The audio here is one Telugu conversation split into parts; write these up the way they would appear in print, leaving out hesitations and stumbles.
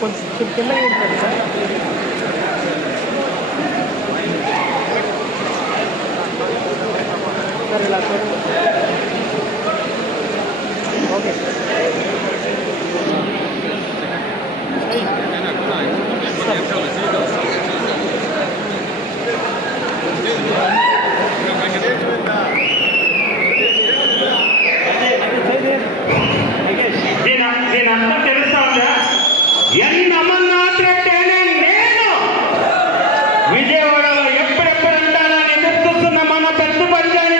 కొంచెం కింద ఉంటాడు సార్. సార్ ఇలా ఓకే నేనంతా తెలుస్తా ఉందా? ఎన్ అమర్నాథ్ రెడ్డి అనే నేను విజయవాడలో ఎప్పుడెప్పుడంటానని ఎదుర్కొస్తున్న మన పెద్ద పంచాయతీ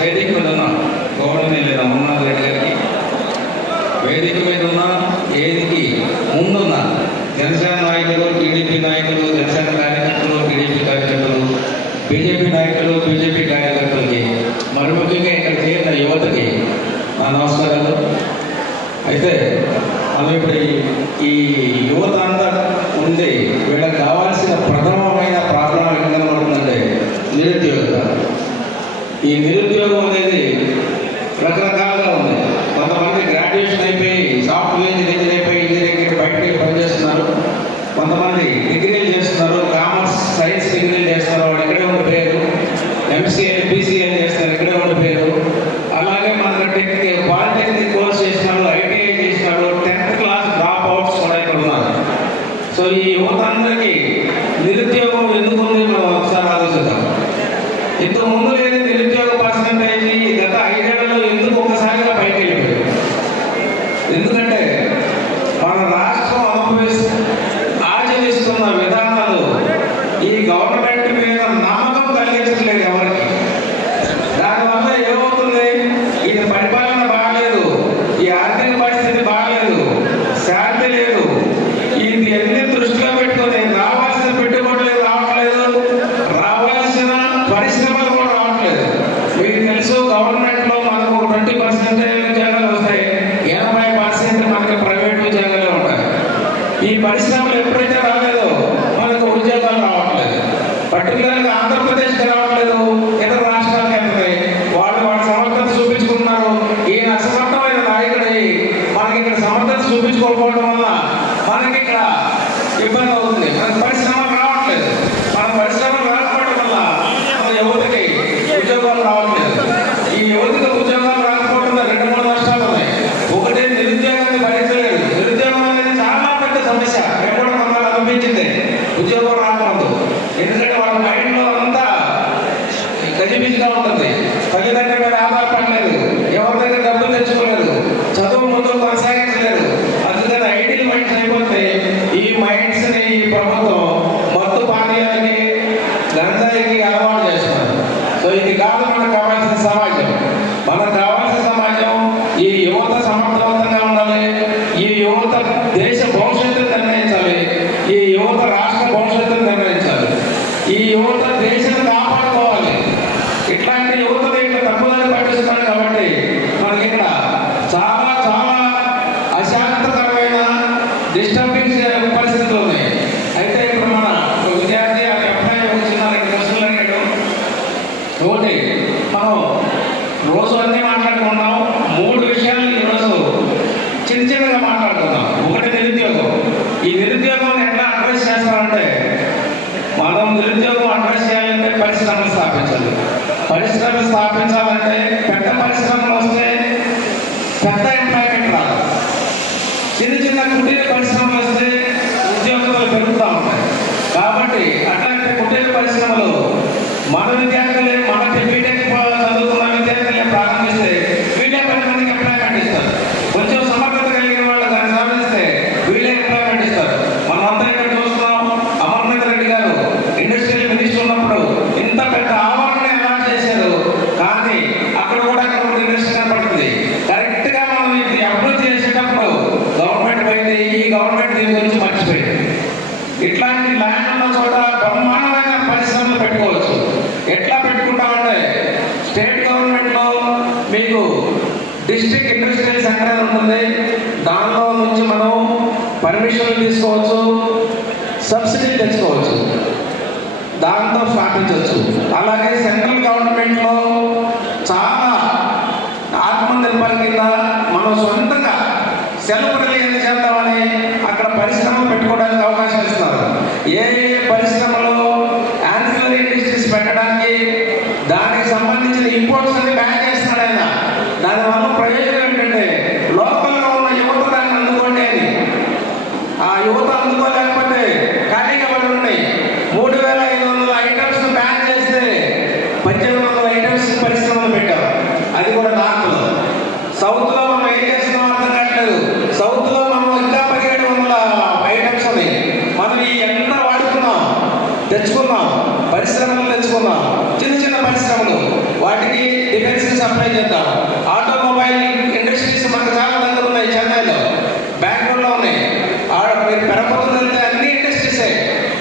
వేదిక మీద ఉన్న గౌరవనీయులైన అమర్నాథ్ రెడ్డి గారికి, వేదిక మీద ఉన్న ఏదికి ముందున్న జనసేన నాయకులు, టీడీపీ నాయకులు, జనసేన కార్యకర్తలు, టీడీపీ కార్యకర్తలు, బీజేపీ నాయకులు, బీజేపీ కార్యకర్తలకి, మరి ముఖ్యంగా ఇక్కడ చేరిన యువతకి నా నమస్కారాలు. అయితే మనం ఇప్పుడు ఈ యువత అంతా ఉంది, వీళ్ళకి కావాల్సిన ప్రథమమైన ప్రాబ్లం ఎక్కడ కనబడుతుందంటే నిరుద్యోగత. ఈ నిరుద్యోగం అనేది రకరకాలుగా ఉంది. కొంతమంది గ్రాడ్యుయేషన్ అయిపోయి సాఫ్ట్వేర్ ఇంజనీర్ అయిపోయి ఇంజనీరింగ్ బయటకి పనిచేస్తున్నారు. కొంతమంది డిగ్రీలు చేస్తున్నారు, కామర్స్ సైన్స్ డిగ్రీలు చేస్తున్నారు, వాళ్ళు ఇక్కడే ఉండిపోయారు. ఎంసీఏ బీసీఏ చేస్తున్నారు, ఇక్కడే ఉండిపోయారు. అలాగే మన పాలిటెక్నిక్ కోర్స్ చేసినారు, ఐటీఐ చేసినారు, 10th క్లాస్ డ్రాప్ అవుట్స్ కూడా ఇక్కడ ఉన్నారు. సో ఈ యువత అందరికీ నిరుద్యోగం ఎందుకు ఉంది మనం ఒకసారి ఆలోచిద్దాం. ఇంతకు ముందు లేని నిరుద్యోగ పర్సెంటేజ్ గత 5 ఏళ్లలో ఎందుకు ఒకసారిగా పైకి వెళ్ళిపోయింది? ఎందుకంటే మన రాష్ట్రం ఆచరిస్తున్న విధానాలు ఈ గవర్నమెంట్ మీద నమ్మకం కలిగించట్లేదు ఎవరికి. దానివల్ల ఏమవుతుంది? ఇది పరిపాలన బాగలేదు, ఈ ఆర్థిక పరిస్థితి బాగలేదు, శాంతి లేదు. ఇది ఎన్ని దృష్టిలో పెట్టుకొని రావాల్సిన పెట్టుబడులు రావట్లేదు, రావాల్సిన పరిశ్రమలు కూడా రావట్లేదు. మీకు తెలుసు, గవర్నమెంట్లో మనకు 20% ఉద్యోగాలు వస్తాయి, 80% మనకి ప్రైవేట్ ఉద్యోగాలే ఉంటాయి. ఈ పరిశ్రమలు ఎప్పుడైతే రాలేదో మనకు ఉద్యోగాలు రావట్లేదు. పర్టికులర్గా ఆంధ్రప్రదేశ్కి రావట్లేదు, ఇతర రాష్ట్రాలకు వెళ్తాయి. వాళ్ళు సమర్థత చూపించుకుంటున్నారు. ఈయన అసమర్థమైన నాయకుడై మనకి ఇక్కడ సమర్థత చూపించుకోకపోవడం వల్ల మనకి ఇక్కడ ఇబ్బంది అవుతుంది. మనకి పరిశ్రమలు రావట్లేదు. మన పరిశ్రమలు రాకపోవడం వల్ల మన యువతకి ఉద్యోగాలు రావట్లేదు. ఈ యువతకి ఉద్యోగాలు రాకపోవడంలో 2-3 నష్టాలు ఉన్నాయి. ఒకటి, నిరుద్యోగాన్ని భరించలేదు. నిరుద్యోగం అనేది చాలా పెద్ద సమస్య. ఎప్పుడు మనకు అనిపించింది ఉద్యోగం రాకూడదు. ఎందుకంటే వాళ్ళ మైండ్లో అంతా గజిబిజిగా ఉంటుంది. తల్లిదండ్రుల మీద ఆధారపడలేదు, ఎవరి దగ్గర డబ్బులు తెచ్చుకోలేదు, చదువు ముందు కొనసాగించలేదు. అందుకని ఐడియల్ మైండ్స్ అయిపోతే ఈ మైండ్స్ని ఈ ప్రభుత్వం మత్తు పానీయాలకి, గంజాయికి అలవాటు చేస్తున్నారు. సో ఇది కాదు మనకు కావాల్సిన సమాజం. మనకు కావాల్సిన సమాజం ఈ యువత సమర్థవంతంగా ఉండాలి. ఈ యువత దేశ భవిష్యత్తును నిర్ణయించాలి. ఈ యువత రాష్ట్ర భవిష్యత్తును నిర్ణయించాలి. ఈ యువత దేశాన్ని కాపాడుకోవాలి. ఇట్లాంటి యువత ఇక్కడ తప్పుదారి పట్టిస్తున్నారు కాబట్టి మనకి ఇక్కడ చాలా చాలా అశాంతకరమైన డిస్టర్బింగ్ పరిస్థితులు ఉన్నాయి. అయితే ఇప్పుడు మన విద్యార్థి ఆ అబ్బాయి ఒక చిన్న 2 ప్రశ్నలు అడిగాడు. ఒకటి, మనం రోజు అన్నీ మాట్లాడుకున్నాం, 3 విషయాలు ఈరోజు చిన్నగా మాట్లాడుతున్నాం. ఒకటి, నిరుద్యోగం. ఈ నిరుద్యోగం ఎట్లా అడ్రస్ చేస్తామంటే, మనం నిరుద్యోగం అడ్రస్ చేయాలంటే పరిశ్రమలు స్థాపించాలి. పరిశ్రమలు స్థాపించాలంటే పెద్ద పరిశ్రమలు వస్తే పెద్ద ఎంప్లాయ్మెంట్ రాదు. చిన్న చిన్న కుటీర పరిశ్రమలు వస్తే ఉద్యోగాలు పెరుగుతూ ఉంటాయి. కాబట్టి అట్లాంటి కుటీర పరిశ్రమలు మన విద్యార్థులే, మన బీటెక్ చదువుకున్న విద్యార్థులే ప్రారంభిస్తే వీళ్ళే 10 మందికి ఎంప్లాయ్మెంట్ ఇస్తారు. కొంచెం సమర్థత కలిగిన వాళ్ళు దాన్ని సాధిస్తే వీళ్ళే ఎంప్లాయ్మెంట్ ఇస్తారు. మనమంతా ఇక్కడ చూస్తున్నాం, అమర్నాథ్ రెడ్డి గారు ఇండస్ట్రియల్ మినిస్టర్ ఉన్నప్పుడు ఇంత పెద్ద ఆవరణ ఎలా చేశారు, కానీ అక్కడ కూడా ఇండస్ట్రీ కనపడుతుంది. కరెక్ట్గా మనం ఇది అభివృద్ధి చేసేటప్పుడు గవర్నమెంట్ పోయింది, ఈ గవర్నమెంట్ దీని గురించి మర్చిపోయింది. ఇట్లాంటి ల్యాండ్ ఉన్న చోట బ్రహ్మాండమైన పరిశ్రమలు పెట్టుకోవచ్చు. ఎట్లా పెట్టుకుంటామంటే, స్టేట్ గవర్నమెంట్లో మీకు డిస్ట్రిక్ట్ ఇండస్ట్రియల్ సెంటర్ ఉంటుంది. దానిలో నుంచి మనం పర్మిషన్లు తీసుకోవచ్చు, సబ్సిడీలు తెచ్చుకోవచ్చు, దాంతో స్థాపించవచ్చు. అలాగే సెంట్రల్ గవర్నమెంట్లో చాలా ఆత్మనిర్భర్ కింద పరిశ్రమలు, వాటికి డిఫెన్స్ సప్లై చేద్దాం. ఆటోమొబైల్ ఇండస్ట్రీస్ మనకు చాలా దగ్గర ఉన్నాయి, చెన్నైలో, బెంగళూరులో ఉన్నాయి. మీరు పెరపతులు వెళ్తే అన్ని ఇండస్ట్రీసే.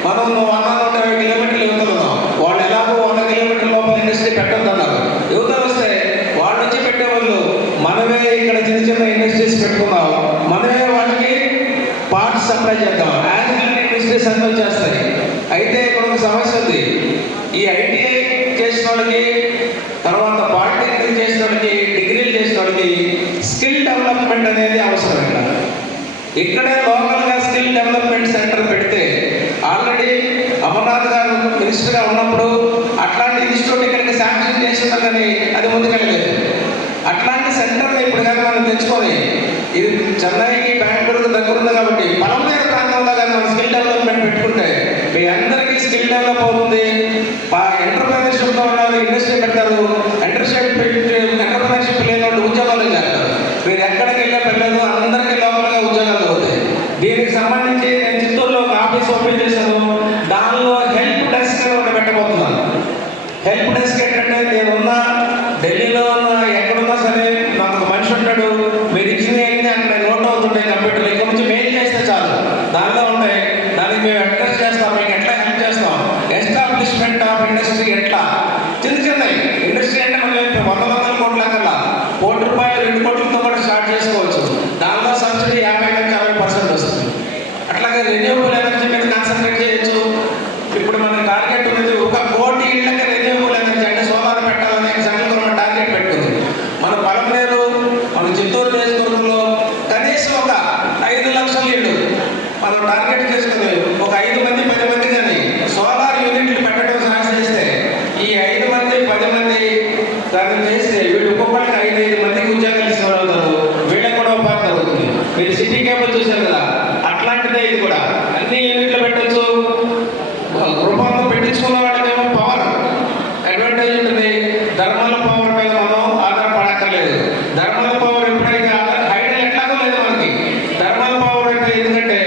మనం 120 కిలోమీటర్లు యువతలు ఉన్నాం. వాళ్ళు ఎలాగో 100 కిలోమీటర్ల లోపల ఇండస్ట్రీ పెట్టొద్దన్నారు. యువతలు వస్తే వాళ్ళ నుంచి పెట్టేవాళ్ళు మనమే ఇక్కడ చిన్న చిన్న ఇండస్ట్రీస్ పెట్టుకున్నాం, మనమే వాళ్ళకి పార్ట్స్ సప్లై చేద్దాం. యాన్యువల్ ఇండస్ట్రీస్ అన్నీ వచ్చేస్తాయి. అయితే ఇక్కడ ఒక సమస్య ఉంది. ఈ ఐటీఐ చేసిన వాళ్ళకి, తర్వాత పాలిటెక్నిక్ చేసిన వాళ్ళకి, డిగ్రీలు చేసిన వాళ్ళకి స్కిల్ డెవలప్మెంట్ అనేది అవసరం. ఇక్కడే లోకల్గా స్కిల్ డెవలప్మెంట్ సెంటర్ పెడితే, ఆల్రెడీ అమర్నాథ్ గారు మినిస్టర్గా ఉన్నప్పుడు అట్లాంటి ఇన్స్టిట్యూట్ ఇక్కడికి శాంక్షన్ చేస్తున్నా కానీ అది ముందుకెళ్ళలేదు. అట్లాంటి సెంటర్ని ఇప్పుడు కానీ మనం తెచ్చుకొని, ఇది చెన్నైకి బెంగళూరుకి దగ్గర ఉంది కాబట్టి పలమనేరు ప్రాంతంలో కానీ మనం స్కిల్ డెవలప్మెంట్ పెట్టుకుంటే మీ అందరికీ స్కిల్ డెవలప్ అవుతుంది. ఎంటర్ప్రెనర్షిప్లో ఉన్నారు, ఇండస్ట్రీ పెడతారు. ఎంటర్ప్రెనర్షిప్ లేని వాళ్ళు ఉద్యోగాలు చేస్తారు. మీరు ఎక్కడికి వెళ్ళే పెళ్ళదు, అందరికీ లోపలగా ఉద్యోగాలు అవుతాయి. దీనికి సంబంధించి నేను చిత్తూరులో ఒక ఆఫీస్ ఓపెన్ చేశాను. దానిలో హెల్ప్ డెస్క్ ఒకటి పెట్టబోతున్నాను. హెల్ప్ డెస్క్ ఏంటంటే, నేనున్నా ఢిల్లీలో ఉన్న ఎక్కడున్నా సరే నాకు ఒక మనిషి ఉంటాడు. మీరు ఇచ్చినవి అక్కడ నోట్ అవుతుంటాయి కంప్యూటర్లో. ఇక్కడ నుంచి మెయిల్ చేస్తే చాలు, దానిలో ఉంటాయి. దానికి మేము అడ్రస్ చేస్తాం, మీకు ఎట్లా హెల్ప్ చేస్తాం. ఎస్టాబ్లిష్మెంట్ ఆఫ్ ఇండస్ట్రీ ఎట్లా, చిన్న చిన్నవి ఇండస్ట్రీ అంటే మనం 100 కోట్ల కల్లా ₹1 2 కోట్లతో కూడా స్టార్ట్ చేసుకోవచ్చు. దానిలో సబ్సిడీ 50 నుంచి 60% వస్తుంది. అట్లాగే రెన్యూవబుల్ ఎనర్జీ మీద కాన్సన్ట్రేట్ చేయొచ్చు. ఇప్పుడు మన టార్గెట్ ఉన్నది 1 కోటి ఇళ్ళకి రెన్యూవబుల్ ఎనర్జీ అంటే సోలార్ పెట్టాలని సెంట్రల్ గవర్నమెంట్ టార్గెట్ పెట్టుకుంది. మన పలమనేరు, మన చిత్తూరు నియోజకవర్గంలో కనీసం ఒక 5 లక్షల ఇళ్ళు మనం టార్గెట్ చేసుకుని ఒక 5 మంది 10 మంది కానీ సోలార్ యూనిట్లు పెట్టడం స్టార్ట్ చేస్తే, ఈ 5 మంది 10 మంది దాన్ని చేస్తే వీళ్ళు ఒక్కొక్కరికి 5 మందికి ఉద్యోగాలు ఇవ్వగలుగుతారు. వీళ్ళకి కూడా ఉపాధి జరుగుతుంది. మీరు సిటీ కేబుల్ చూశారు కదా, అట్లాంటిదే ఇది కూడా. అన్ని యూనిట్లు పెట్టచ్చు. రూపంలో పెట్టించుకున్న వాళ్ళకేమో పవర్ అడ్వాంటేజ్ ఉంటుంది. ధర్మాల పవర్ మీద మనం ఆధారపడక్కర్లేదు. ధర్మాల పవర్ ఎప్పుడైతే హైడల్ ఎట్లాగో లేదు మనకి. ధర్మాల పవర్ అంటే ఎందుకంటే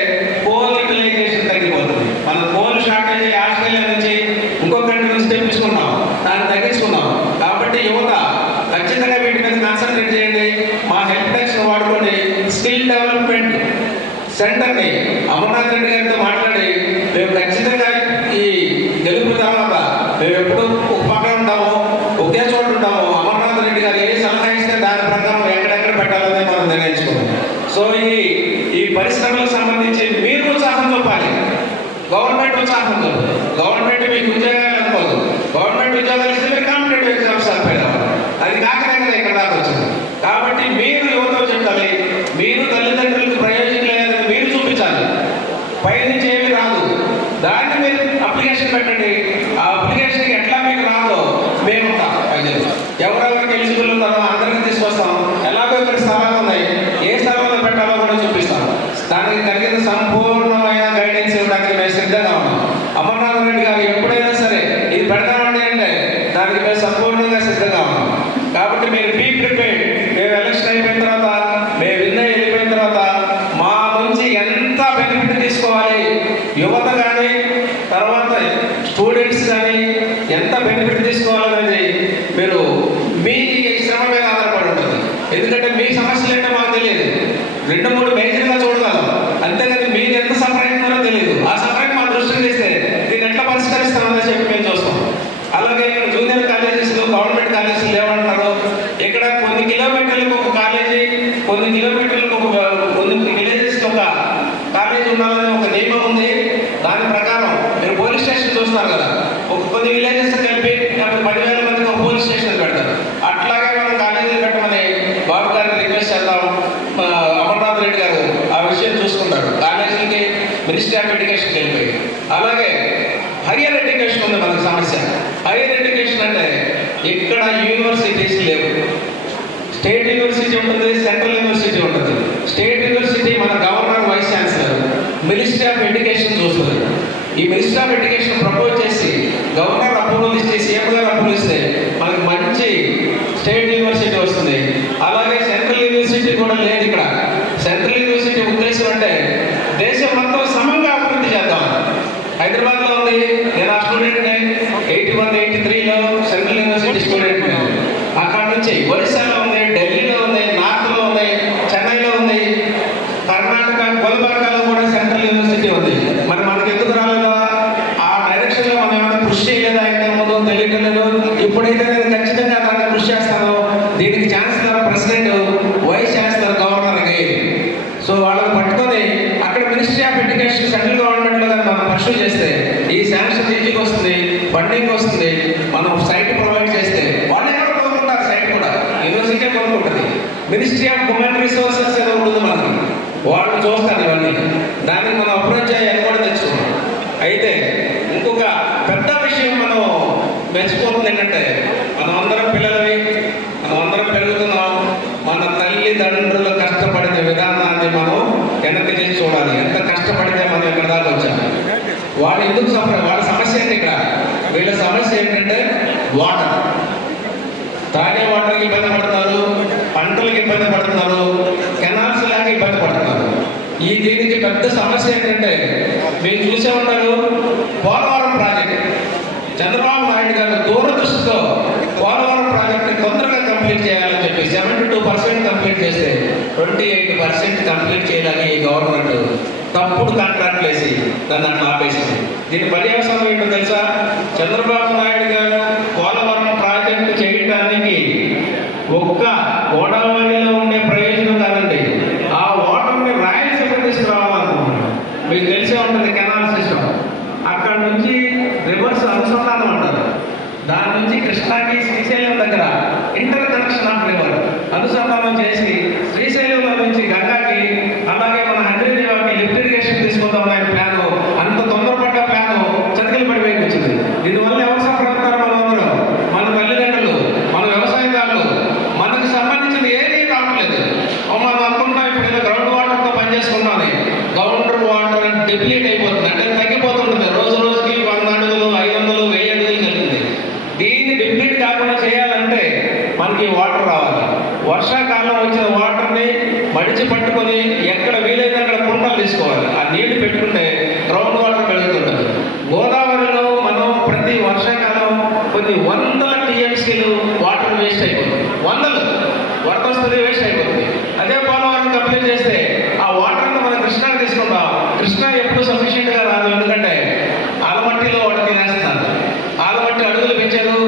కోల్ యూటిలైజేషన్ తగ్గిపోతుంది. మనం కోల్ షార్టేజ్ ఆస్ట్రేలియా నుంచి ఇంకొక కంట్రీ నుంచి తెప్పించుకున్నాం, దాన్ని తగ్గించుకున్నాం. కాబట్టి యువత ఖచ్చితంగా వీటి మీద కాన్సన్ట్రేట్ చేయండి. మా హెల్ప్ డెస్క్ వాడుకోండి. స్కిల్ డెవలప్మెంట్ సెంటర్ని అమర్నాథ్ రెడ్డి గారితో మాట్లాడి, మేము ఖచ్చితంగా ఈ గెలుపు తర్వాత మేము ఎప్పుడు ఒక పక్కన ఉంటాము, ఒకే చోట ఉంటాము. అమర్నాథ్ రెడ్డి గారు ఏ సలహా ఇస్తే దాని ప్రకారం ఎక్కడెక్కడ పెట్టాలని మనం నిర్ణయించుకున్నాం. సో ఈ పరిశ్రమలకు సంబంధించి మీరు ఉత్సాహం చూపాలి, గవర్నమెంట్ ఉత్సాహం చూపాలి. గవర్నమెంట్ మీకు ఉద్యోగాలు అనుకోదు. గవర్నమెంట్ ఉద్యోగాలు ఇస్తే మీరు కాంపిటేటివ్ ఎగ్జామ్స్ సరిపోయారు. అది కాకనే ఇక్కడ దాకా వచ్చింది. కాబట్టి మీరు యువతతో చెప్పాలి, మీరు తల్లిదండ్రులకు ప్రయోజనం లేదని మీరు చూపించాలి. పైనుంచి ఏమి రాదు, దాన్ని మీరు అప్లికేషన్ పెట్టండి. ఆ అప్లికేషన్కి ఎట్లా మీకు రాదో మేము ఉంటాం. ఎవరెవరికి ఎలిజిబుల్ ఉన్నారో అందరికీ తీసుకొస్తాం. ఎలాగో ఇక్కడ స్థలాలు ఉన్నాయి, ఏ స్థలంలో పెట్టాలో కూడా చూపిస్తాం. దానికి కలిగిన సంపూర్ణమైన గైడెన్స్ ఇవ్వడానికి మేము సిద్ధంగా ఉన్నాం. అమర్నాథ్ రెడ్డి గారు ఎప్పుడైనా సరే ఇది పెడతామండి అంటే దానికి మేము సంపూర్ణంగా సిద్ధంగా ఉన్నాం. కాబట్టి మీరు బీ ప్రిపేర్డ్. మేము ఎలక్షన్ అయిపోయిన తర్వాత, మేము విన్ వెళ్ళిపోయిన తర్వాత మా నుంచి ఎంత బెనిఫిట్ తీసుకోవాలి, యువత కానీ తర్వాత స్టూడెంట్స్ కానీ ఎంత బెనిఫిట్ తీసుకోవాలనేది మీరు మీ శ్రమ మీద ఆధారపడి ఉంటుంది. ఎందుకంటే మీ సమస్యలు ఏంటో మాకు తెలియదు. 2-3 మేజర్గా చూడగలం, అంతేగాని మీరు ఎంత సఫర్ అవుతున్నారో తెలియదు. ఆ సఫరింగ్ మా దృష్టికి తెస్తే దీన్ని ఎట్లా పరిష్కరిస్తామని చెప్పి మేము చూస్తాం. అలాగే ఇక్కడ జూనియర్ కాలేజెస్లో గవర్నమెంట్ కాలేజీలు ఏమంటారు, ఇక్కడ కొన్ని కిలోమీటర్లకు ఒక కాలేజీ, కొన్ని కిలోమీటర్లకు కొన్ని విలేజెస్కి ఒక కాలేజీ ఉండాలని ఒక నియమం ఉంది. దాని ప్రకారం మీరు పోలీస్ స్టేషన్ చూస్తున్నారు కదా, ఒక కొన్ని విలేజెస్ కలిపి 10,000 మందికి ఒక పోలీస్ స్టేషన్ పెడతారు. అట్లాగే మనం కాలేజీలు పెట్టమని బాబు గారిని రిక్వెస్ట్ చేద్దాం. అమర్నాథ్ రెడ్డి గారు ఆ విషయం చూసుకుంటారు. కాలేజీలకి మినిస్ట్రీ ఆఫ్ ఎడ్యుకేషన్కి వెళ్ళిపోయి. అలాగే హయ్యర్ ఎడ్యుకేషన్ ఉంది మనకు సమస్య. హయ్యర్ ఎడ్యుకేషన్ అంటే ఇక్కడ యూనివర్సిటీస్ లేవు. స్టేట్ యూనివర్సిటీ ఉంటుంది, సెంట్రల్ యూనివర్సిటీ ఉంటుంది. స్టేట్ యూనివర్సిటీ మన governor, vice chancellor, ministry of education చూస్తుంది. ఈ మినిస్ట్రీ ఆఫ్ ఎడ్యుకేషన్ ప్రపోజ్ చేసి గవర్నర్ అప్రూవల్ ఇస్తే, సీఎం గారు అప్రూవల్ ఇస్తే మనకు మంచి స్టేట్ యూనివర్సిటీ వస్తుంది. అలాగే సెంట్రల్ యూనివర్సిటీ కూడా లేదు ఇక్కడ. సెంట్రల్ యూనివర్సిటీ ఉద్దేశం అంటే దేశం మొత్తం సమంగా అభివృద్ధి చేద్దాం. హైదరాబాద్లో ఉంది, నేను ఆ స్టూడెంట్ని. 81 81-83లో సెంట్రల్ యూనివర్సిటీ స్టూడెంట్. అక్కడ నుంచి ఒరిస్సాలో ఉంది, ఢిల్లీలో ఉంది, నార్త్లో ఉంది, చెన్నైలో ఉంది, కర్ణాటక గుల్బర్గాలో కూడా సెంట్రల్ యూనివర్సిటీ ఉంది. మరి మనకి ఎందుకు రాలేదా? ఆ డైరెక్షన్లో మనం ఏమైనా కృషి చేయలేదా? అయితే ముందు తెలియట్లేదు. ఇప్పుడైతే నేను ఖచ్చితంగా దాన్ని కృషి చేస్తాను. దీనికి ఛాన్సలర్, ప్రెసిడెంట్, వైస్ ఛాన్సలర్, గవర్నర్కి. సో వాళ్ళని పట్టుకొని అక్కడ మినిస్ట్రీ ఆఫ్ ఎడ్యుకేషన్ సెంట్రల్ గవర్నమెంట్లో కానీ మనం పర్సూ చేస్తే ఈ శాంక్షన్ ఈజీగా వస్తుంది, ఫండింగ్ వస్తుంది. మనం సైట్ ప్రొవైడ్ చేస్తే వాళ్ళు ఎవరు కొనుక్కుంటారు? సైట్ కూడా యూనివర్సిటీ కొనుక్కుంటుంది. మినిస్ట్రీ ఆఫ్ హ్యూమన్ రిసోర్సెస్ ఏదో ఉంటుంది మనకి, వాళ్ళు చూస్తారు ఇవన్నీ. దానికి మనం అప్రోచ్ అయ్యి కూడా తెచ్చుకున్నాం. అయితే ఇంకొక పెద్ద విషయం మనం మెచ్చిపోతుంది ఏంటంటే, మనం అందరం పిల్లలవి, మనం అందరం పెరుగుతున్నాం. మన తల్లిదండ్రులు కష్టపడిన విధానాన్ని మనం వెనక్కి చేసి చూడాలి. ఎంత కష్టపడితే మనం ఇక్కడ దాకా వచ్చాము. వాళ్ళు ఎందుకు సఫర్? వాళ్ళ సమస్య ఏంటి? ఇక్కడ వీళ్ళ సమస్య ఏంటంటే వాటర్. తాగే వాటర్కి ఇబ్బంది పడుతున్నారు, పంటలకు ఇబ్బంది పడుతున్నారు, కెనాల్స్ లాగా ఇబ్బంది పడుతున్నారు. దీనికి పెద్ద సమస్య ఏంటంటే, మీరు చూసే ఉంటారు పోలవరం ప్రాజెక్ట్. చంద్రబాబు నాయుడు గారు దూరదృష్టితో పోలవరం ప్రాజెక్ట్ని తొందరగా కంప్లీట్ చేయాలని చెప్పి 72% కంప్లీట్ చేస్తే 28% కంప్లీట్ చేయాలని ఈ గవర్నమెంట్ తప్పుడు కాంట్రాక్ట్లు వేసి దాన్ని అట్లా ఆపేసింది. దీని పర్యవసానం ఏంటో తెలుసా? చంద్రబాబు నాయుడు గారు పోలవరం ప్రాజెక్టు చేయడానికి ఒక్క గోదావరిలో ఉండే ప్రయోజనం కాదండి, ఆ వాటర్ని రాయలసీమ తీసుకురావాలనుకుంటున్నాడు. మీకు తెలిసే ఉంటుంది కెనాల్ సిస్టమ్. అక్కడ నుంచి రివర్స్ అనుసంధానం అంటారు. దాని నుంచి కృష్ణాకి శ్రీశైలం దగ్గర ఇంటర్ కనెక్షన్ ఆఫ్ రివర్ అనుసంధానం చేసి శ్రీశైలంలో నుంచి గంగాకి, అలాగే మన హండ్రీదేవాకి లిఫ్ట్ ఇరిగేషన్ తీసుకుందామనే ప్లాను, అంత తొందరపడ్డ ప్లాను చతికిల పడిపోయి వచ్చింది. దీనివల్ల ఎవరు సఫర్ అవుతారు? మనం అందరం, మన తల్లిదండ్రులు, మన వ్యవసాయదారులు. మనకు సంబంధించిన ఏది రావట్లేదు. మనం అనుకుంటున్నాం ఇప్పుడు ఏదో గ్రౌండ్ వాటర్తో పనిచేసుకుంటామని. గ్రౌండ్ వాటర్ డిప్లీట్ అయిపోతుంది, అంటే తగ్గిపోతుంటుంది. రోజు రోజుకి 100 అడుగులు, 500, 1000 అడుగులు కలిగింది. దీన్ని డిప్లీట్ కాకుండా చేయాలంటే మనకి వాటర్ రావాలి. వర్షాకాలం వచ్చిన వాటర్ని మడిచి పట్టుకొని ఎక్కడ వీలైతే అక్కడ కుంటలు తీసుకోవాలి. ఆ నీళ్లు పెట్టుకుంటే గ్రౌండ్ వాటర్ పెరుగుతుంటుంది. గోదావరిలో మనం ప్రతి వర్షాకాలం కొన్ని 100 TMCలు వాటర్ వేస్ట్ అయిపోతుంది. 100 వరద వస్తుంది, వేస్ట్ అయిపోతుంది. అదే పోలవరం కంప్లీట్ చేస్తే ఆ వాటర్ అంతా మనం కృష్ణాకి తీసుకుంటాం. కృష్ణా ఎప్పుడు సఫిషియెంట్గా రాదు, ఎందుకంటే ఆలమట్టిలో వాటర్ తినేస్తున్నారు. ఆలమట్టి అడుగులు పెంచారు,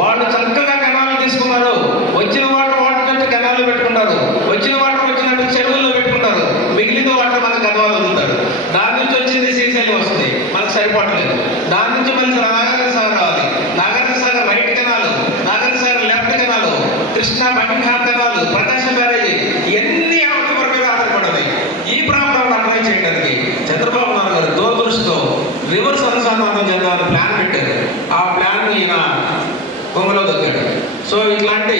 వాళ్ళు చక్కగా కెనాలు తీసుకున్నారు. వచ్చిన వాటర్ నుంచి కెనాలు పెట్టుకుంటారు, వచ్చిన వాటర్ వచ్చినట్టు చెరువుల్లో పెట్టుకుంటారు. మిగిలిన వాటర్ మనకు గద్వాలు వదులుతారు. దాని నుంచి వచ్చింది శ్రీశైలం వస్తుంది, మనకు సరిపోవట్లేదు. దాని నుంచి మళ్ళీ నాగార్జున సాగర్ రావాలి. Nagarjuna Sagar right canal, Nagarjuna Sagar left canal, Krishna Buckingham canal, Prakasam బ్యారేజీ, ఇవన్నీ ఆవిడ వరకు ఆధారపడదు. ఈ ప్రాంతాలను అర్థం చేయడానికి చంద్రబాబు నాయుడు గారు దూరదృష్టితో రివర్స్ అనుసంధానం చేద్దామని ప్లాన్ పెట్టారు. ఆ ప్లాన్ ఈయన కొంగలో దొక్కాడు. సో ఇట్లాంటి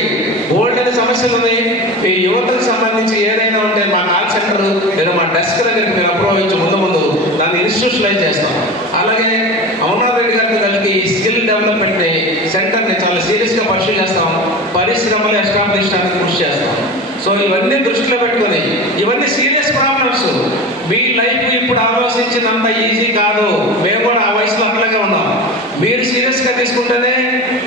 ఓల్డ్ సమస్యలు ఉన్నాయి. ఈ యువతకు సంబంధించి ఏదైనా ఉంటే మా కాల్ సెంటర్ లేదా మా డెస్క్ దగ్గరికి మీరు అప్రూవ్ ఇచ్చి ముందు దాన్ని ఇన్స్టిట్యూషనలైజ్ చేస్తాం. అలాగే అమర్నాథ్ రెడ్డి గారికి కలిగి స్కిల్ డెవలప్మెంట్ సెంటర్ని చాలా సీరియస్గా పర్సూ చేస్తాం. పరిశ్రమలు ఎస్టాబ్లిష్ చేయడానికి కృషి చేస్తాం. సో ఇవన్నీ దృష్టిలో పెట్టుకొని, ఇవన్నీ సీరియస్ ప్రాబ్లమ్స్. మీ లైఫ్ ఇప్పుడు ఆలోచించినంత ఈజీ కాదు. మేము కూడా ఆ వయసులో అట్లాగే ఉన్నాం. మీరు సీరియస్గా తీసుకుంటేనే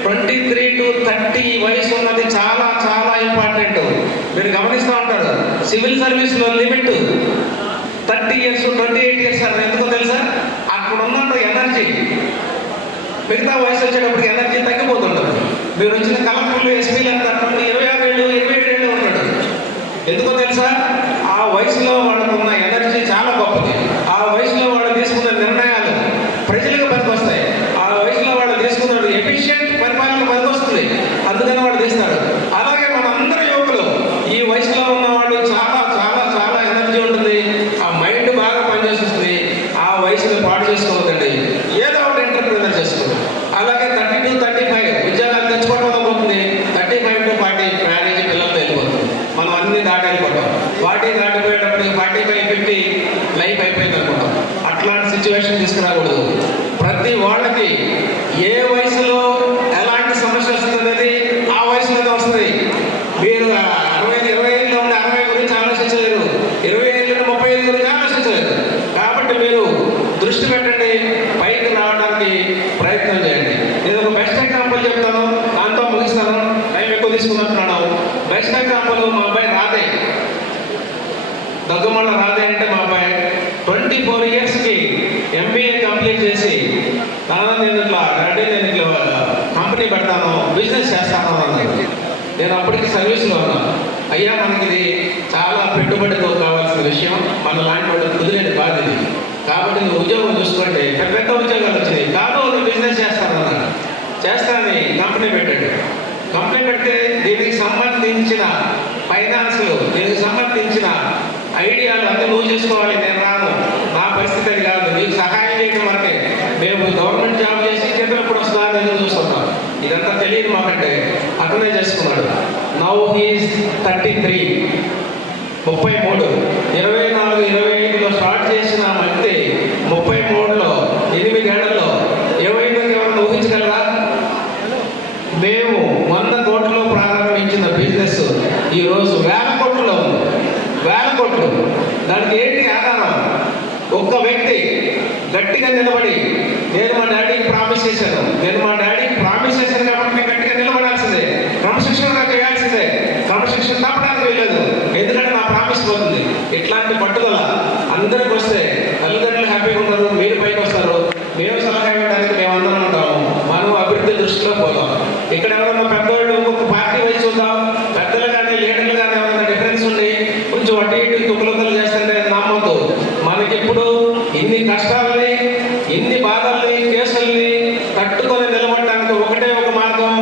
23 to 30 వయసు ఉన్నది చాలా చాలా ఇంపార్టెంట్. మీరు గమనిస్తూ ఉంటారు, సివిల్ సర్వీస్లో లిమిట్ 30 years, 28 years అని. ఎందుకో తెలుసా? అక్కడ ఉన్నంత ఎనర్జీ మిగతా వయసు వచ్చేటప్పటికి ఎనర్జీ తగ్గిపోతుంటుంది. మీరు వచ్చిన కలెక్టర్లు, ఎస్పీలు అంతా 26 ఏళ్ళు, 27 ఏళ్ళు ఉంటాడు. ఎందుకో తెలుసా? ఆ వయసులో వాళ్ళకు ఉన్న ఎనర్జీ చాలా గొప్పది. ఆ వయసులో వాళ్ళు తీసుకున్న నిర్ణయాలు ప్రజలకు పనికొస్తాయి. ఆ వయసులో వాళ్ళు తీసుకున్న ఎఫిషియెంట్ పరిపాలన పనికొస్తుంది, అందుకని వాళ్ళు తీస్తారు. అలాగే మనందరూ యువకులు ఈ వయసులో ఉన్న వాళ్ళు చాలా చాలా చాలా ఎనర్జీ ఉంటుంది. ఆ మైండ్ బాగా పనిచేస్తుంది. ఆ వయసుని పాడు చేసుకోవద్దండి, ఏదో ఒకటి ఎంటర్ప్రినర్ చేసుకోండి. అలాగే 30 to 35 ఉద్యోగాలు తెచ్చుకోవడం చెప్తాను, దాంతో ముగిస్తాను, టైం ఎక్కువ తీసుకున్నట్టున్నాను. బెస్ట్ ఎగ్జాంపుల్ మా అబ్బాయి రాధే, దగ్గుమల్ల రాధే అంటే మా అబ్బాయి 24 yearsకి MBA కంప్లీట్ చేసి నేను ఇట్లా డాడీ నేను ఇట్లా కంపెనీ పెడతాను, బిజినెస్ చేస్తాను అన్నాడు. నేను అప్పటికి సర్వీస్లో ఉన్నాను. అయ్యా మనకి ఇది చాలా పెట్టుబడితో కావాల్సిన విషయం, మన లాంటి వాడు కుదిరేది కాదు ఇది, కాబట్టి నువ్వు ఉద్యోగం చూసుకుంటే పెద్ద ఉద్యోగాలు వచ్చినాయి, కాదు నువ్వు బిజినెస్ చేస్తానన్నాడు. చేస్తానని కంపెనీ పెట్టాడు. కంపెనీ పెడితే దీనికి సంబంధించిన ఫైనాన్స్లు, దీనికి సంబంధించిన ఐడియాలు అన్నీ నువ్వు చేసుకోవాలి, నేను రాను, నా పరిస్థితి అది కాదు, నీకు సహాయం చేయడం వరకే. మేము గవర్నమెంట్ జాబ్ చేసి కేంద్రం ఎప్పుడు వస్తుందా నేను చూస్తున్నాం. ఇదంతా తెలియదు మాకంటే అతనే చేసుకున్నాడు. నౌ హీస్ 33, 24, 24-25లో స్టార్ట్ చేసిన మధ్య 33లో 8 ఏళ్లలో ఏమైందో ఎవరైనా ఊహించగలరా? మేము 100 కోట్లలో ప్రారంభించిన బిజినెస్ ఈరోజు 1000 కోట్లలో ఉంది. 1000 కోట్లు. దానికి ఏంటి ఆధారం? ఒక్క వ్యక్తి గట్టిగా నిలబడి, నేను మా డాడీకి ప్రామిస్ చేశాను, కాబట్టి మేము గట్టిగా నిలబడాల్సిందే, క్రమశిక్షణగా చేయాల్సిందే, క్రమశిక్షణ తప్పడానికి వెళ్ళలేదు, ఎందుకంటే నా ప్రామిస్ పోతుంది. ఇట్లాంటి పట్టుదల అందరికి వస్తే తల్లిదండ్రులు హ్యాపీగా ఉంటారు, మీరు పైకి వస్తారు, మేము సలహా ఇవ్వడానికి మేము అందరం ఉంటాము, మనం అభివృద్ధి దృష్టిలో పోదాం. ఇక్కడ ఎవరన్నా పెద్దవాళ్ళు ఇంకొక పార్టీ వైపు చూద్దాం, పెద్దలు కానీ లీడర్లు కానీ ఎవరైనా డిఫరెన్స్ ఉండి కొంచెం అటు ఇటు తుక్కులతలు చేస్తుంటే నమ్మొద్దు. మనకిప్పుడు ఇన్ని కష్టాలని, ఇన్ని బాధల్ని, కేసుల్ని తట్టుకొని నిలబడడానికి ఒకటే ఒక మార్గం,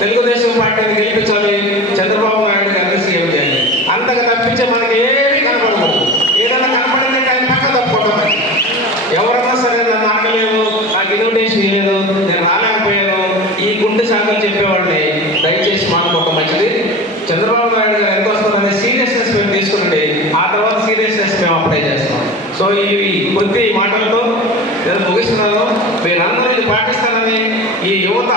తెలుగుదేశం పార్టీని గెలిపించాలి, చంద్రబాబు నాయుడు గారిని సీఎం చేయాలి. అంతగా తప్పించే మనకి ఏమీ కనపడదు. ఏదైనా కనపడిందంటే ఆయన పక్క తప్పుకోవటం. ఎవరన్నా సరే నన్ను ఆగలేదు, నాకు ఇన్విటేషన్ ఇవ్వలేదు, నేను రాలేకపోయాను, ఈ గుండె సాగలు చెప్పేవాడిని దయచేసి మాకు ఒక మంచిది, చంద్రబాబు నాయుడు గారు ఎంత వస్తారనే సీరియస్నెస్ మేము తీసుకునండి, ఆ తర్వాత సీరియస్నెస్ మేము అప్లై చేస్తాం. సో ఇవి కొద్ది మాటలతో నేను ముగిస్తున్నాను. మీరందరూ ఇది పాటిస్తారని, ఈ యువత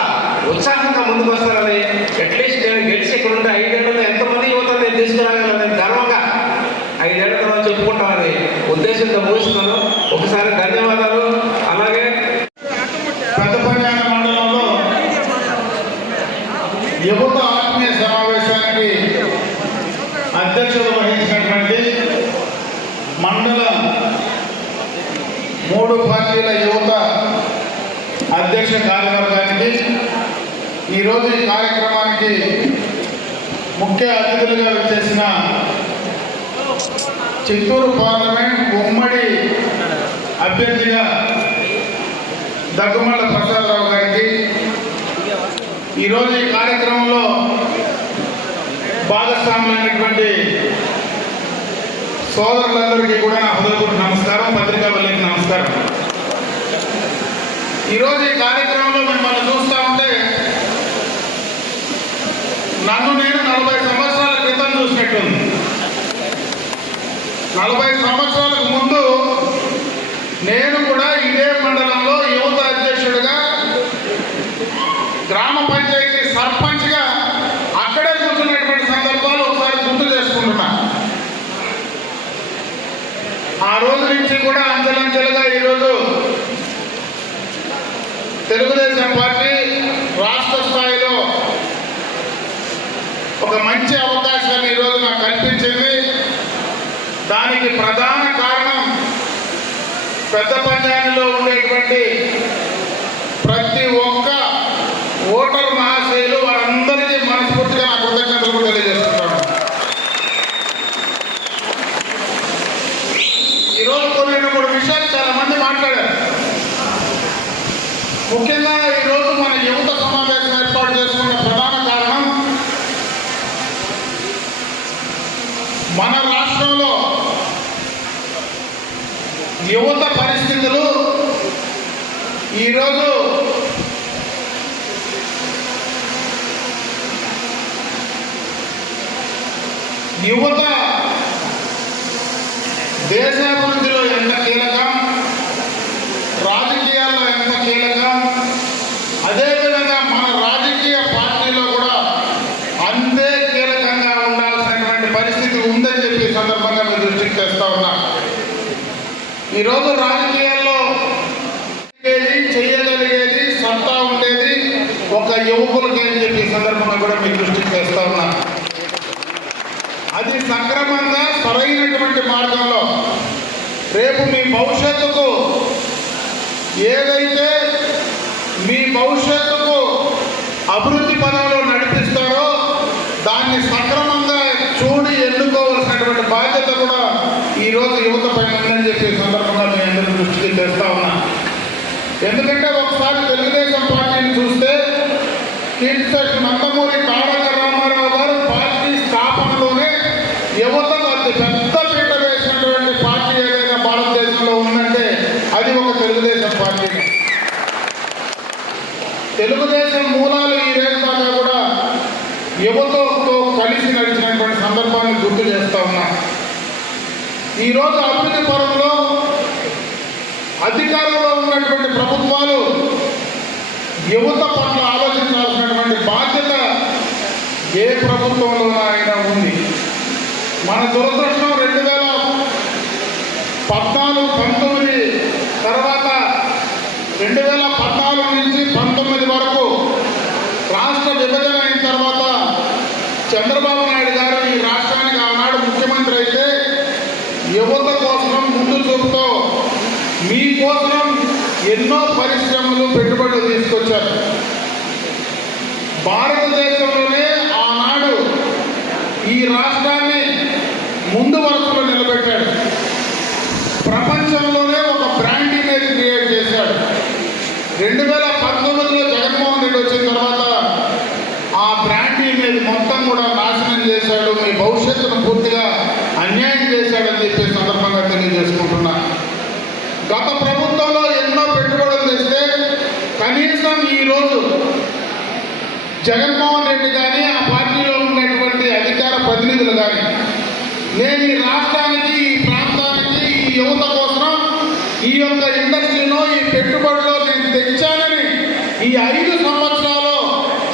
ఉత్సాహంగా ముందుకు వస్తారని, అట్లీస్ట్ నేను గెలిచి ఇక్కడ ఉంటే 5 ఏళ్లలో ఎంతమంది యువత నేను తీసుకురాగలని గర్వంగా 5 ఏళ్ల తర్వాత చెప్పుకుంటామని ఉద్దేశంతో ముగిస్తున్నాను. ఒకసారి ధన్యవాదాలు. అలాగే పెద్దపల్లి మండలంలో యువత ఆత్మీయ సమావేశానికి అధ్యక్షత వహించినటువంటి మండల 3 పార్టీల యువత అధ్యక్ష కార్యవర్గానికి, ఈరోజు ఈ కార్యక్రమానికి ముఖ్య అతిథులుగా వచ్చేసిన చిత్తూరు పార్లమెంట్ ఉమ్మడి అభ్యర్థిగా దగ్గుమల్ల ప్రసాదరావు గారికి, ఈరోజు ఈ కార్యక్రమంలో భాగస్వాములైనటువంటి సోదరులందరికీ కూడా నా హృదయపూర్వక నమస్కారం, పత్రికా వాళ్ళకి నమస్కారం. ఈరోజు ఈ కార్యక్రమంలో మిమ్మల్ని చూస్తూ ఉంటే నన్ను నేను 40 సంవత్సరాల క్రితం చూసినట్టుంది. 40 సంవత్సరాలకు ముందు నేను కూడా ఇదే మండలంలో యువత అధ్యక్షుడిగా, గ్రామ పంచాయతీ సర్పంచ్గా అక్కడే కూర్చున్నటువంటి సందర్భాలు ఒకసారి గుర్తు చేసుకుంటున్నా. ఆ రోజు నుంచి కూడా అంచెలంచెలుగా ఈరోజు తెలుగుదేశం పార్టీ రాష్ట్ర స్థాయిలో ఒక మంచి అవకాశాన్ని ఈరోజు నాకు కల్పించింది. దానికి ప్రధాన కారణం పెద్దపంచాయతీలో ఉండేటువంటి ప్రతి ఒక్క ఓటర్ మహాశయులు, వారందరికీ మనస్ఫూర్తిగా నా కృతజ్ఞతలు తెలియజేస్తున్నాను. ఈరోజు కొన్ని 3 విషయాలు చాలా మంది మాట్లాడారు. ముఖ్యంగా ఈరోజు మన యువత సమావేశం ఏర్పాటు చేసుకున్న ప్రధాన కారణం, మన రాష్ట్రంలో యువత పరిస్థితులు ఈరోజు యువత దేశాభివృద్ధిలో ఎంత కీలకం, రాజకీయాల్లో ఎంత కీలకం, అదేవిధంగా మన రాజకీయ పార్టీలో కూడా అంతే కీలకంగా ఉండాల్సినటువంటి పరిస్థితి ఉందని చెప్పి సందర్భంగా మీ దృష్టికి తెస్తా ఉన్నా. ఈరోజు రాజకీయాల్లో చేయగలిగేది, సత్తా ఉండేది ఒక యువకులకి అని చెప్పి ఈ సందర్భంగా కూడా మీ దృష్టికి తెస్తా ఉన్నా. అది సక్రమంగా సరైనటువంటి మార్గంలో రేపు మీ భవిష్యత్తుకు ఏదైతే మీ భవిష్యత్తుకు అభివృద్ధి పదంలో నడిపిస్తారో దాన్ని సక్రమంగా చూడి ఎన్నుకోవాల్సినటువంటి బాధ్యత కూడా ఈరోజు యువత పైన ఉందని చెప్పి ఈ సందర్భంగా మీ అందరి దృష్టికి తెస్తా ఉన్నా. ఎందుకంటే ఒకసారి తెలుగుదేశం పార్టీని చూస్తే కీర్తి నందమూరి తారక రామారావు గారు పార్టీ స్థాపనలోనే యువతకు అతి పెద్ద పీట వేసినటువంటి పార్టీ ఏదైనా భారతదేశంలో ఉందంటే అది ఒక తెలుగుదేశం పార్టీ. తెలుగుదేశం మూలాలు ఈ రోజు దాకా కూడా యువతతో కలిసి నడిచినటువంటి సందర్భాన్ని గుర్తు చేస్తా ఉన్నా. ఈరోజు అభివృద్ధి పరంలో అధికారంలో ఉన్నటువంటి ప్రభుత్వాలు యువత పట్ల ఆలోచించాల్సినటువంటి బాధ్యత ఏ ప్రభుత్వంలో అయినా ఉంది. మన దురదృష్టం 2014-19 తర్వాత 2014 నుంచి 19 వరకు రాష్ట్ర విభజన అయిన తర్వాత చంద్రబాబు నాయుడు గారు ఈ రాష్ట్రానికి ఆనాడు ముఖ్యమంత్రి అయితే యువత కోసం ముందు చూపుతో మీకోసం ఎన్నో పరిశ్రమలు పెట్టుబడులు తీసుకొచ్చారు. భారతదేశంలోనే ఆనాడు ఈ రాష్ట్రాన్ని ముందు వరుసలో నిలబెట్టాడు. ప్రపంచంలోనే ఒక బ్రాండ్ ఇమేజ్ క్రియేట్ చేశాడు. 2019లో జగన్మోహన్ రెడ్డి వచ్చిన తర్వాత ఆ బ్రాండ్ ఇమేజ్ మొత్తం కూడా నాశనం చేశాడు. మీ భవిష్యత్తును పూర్తిగా అన్యాయం చేశాడని చెప్పే సందర్భంగా తెలియజేసుకుంటున్నా. గత ప్రభుత్వంలో ఎన్నో పెట్టుబడులు తెస్తే కనీసం ఈరోజు జగన్మోహన్ రెడ్డి కానీ ఆ పార్టీలో ఉన్నటువంటి అధికార ప్రతినిధులు కానీ నేను ఈ రాష్ట్రానికి ఈ ప్రాంతానికి ఈ యువత కోసం ఈ యొక్క ఇండస్ట్రీలో ఈ పెట్టుబడిలో నేను తెచ్చానని ఈ 5 సంవత్సరాలు